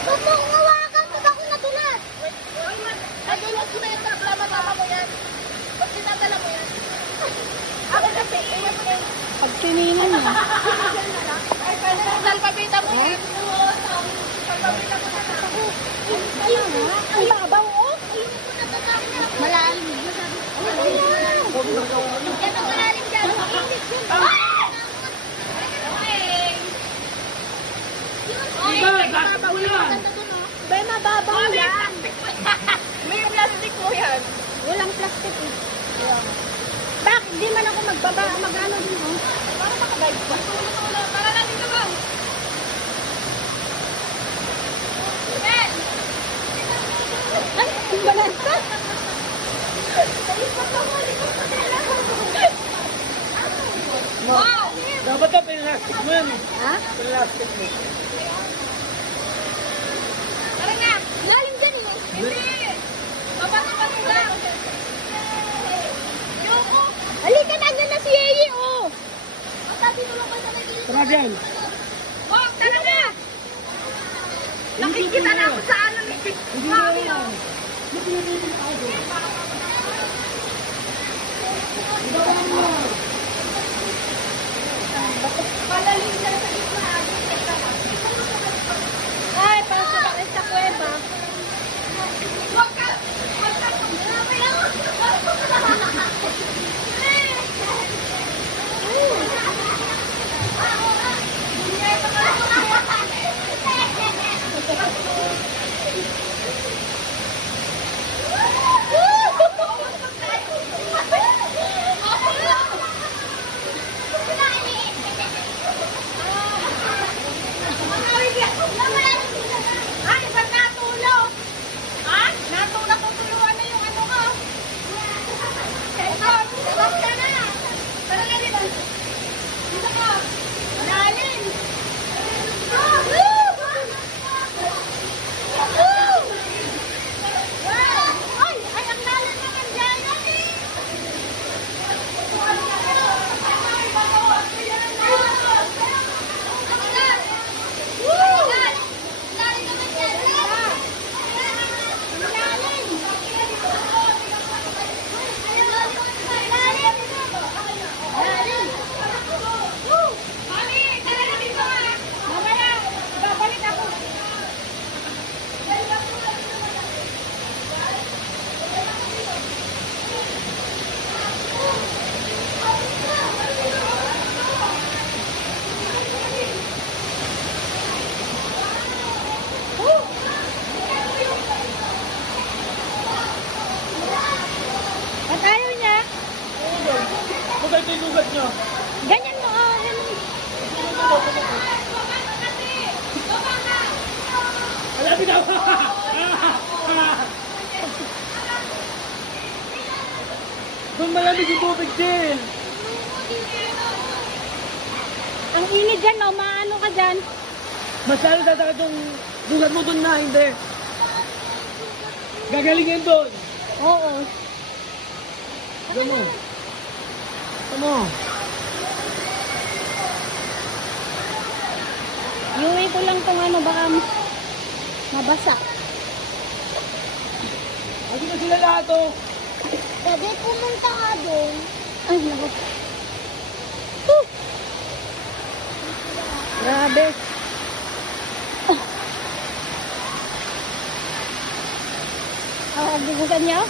Huwag mong hawakan, pag ako nadulas. Nadulas mo na yan, tama mo yan. Pag sinadala mo yan. Ako kasi, Pag sininan mo. ay, salpabita mo yan. Salpabita mo na ako. Ang babaw, oh. Malalim. Yan ang malalim dyan. Bay, mababaw yan. May plastic mo yan. Walang plastic eh. Bak, di man ako mag-ano din, oh. Para makaguide pa. Para na dito ba? Ben! Ay, ang balansa. Wow! Dapat na pinalastik mo yan eh. Ha? Pinalastik mo. Tara na! Lalim dyan eh. Hindi! Babata-bata lang. Yoko! Halika, nandiyan na si Yeye, oh. Magtabi tulong ko sa nagiging. Tara dyan. Wow! Tara na! Nakikita na ako sa ano ni Mami, oh. Palalim dyan sa gitna. Ay, parang sa bakit sa kuweba. Huwag ka! Huwag ka! Mamaya ako! Ay, ba't natulog? Ha? Natutuluan na yung ano ko. Labas ka na. Tara na dito. Dito ka. Malalim. Ay, ang lalim naman dyan. At ayaw niya. Maganda yung lugat nyo. Ganyan mo, oh. Alapin na ako. Doon malamig yung tubig din. Ang init dyan, no? Maano ka dyan? Masyado tatakot yung lugat mo doon na, hindi. Gagalingin doon. Oo. Doon mo. Ano? Iuwi ko lang tong ano, baka mabasa. Hindi na sila lahat oh. Pwede pumunta ka doon. Ay, naku. Grabe. Ang gugugan niya?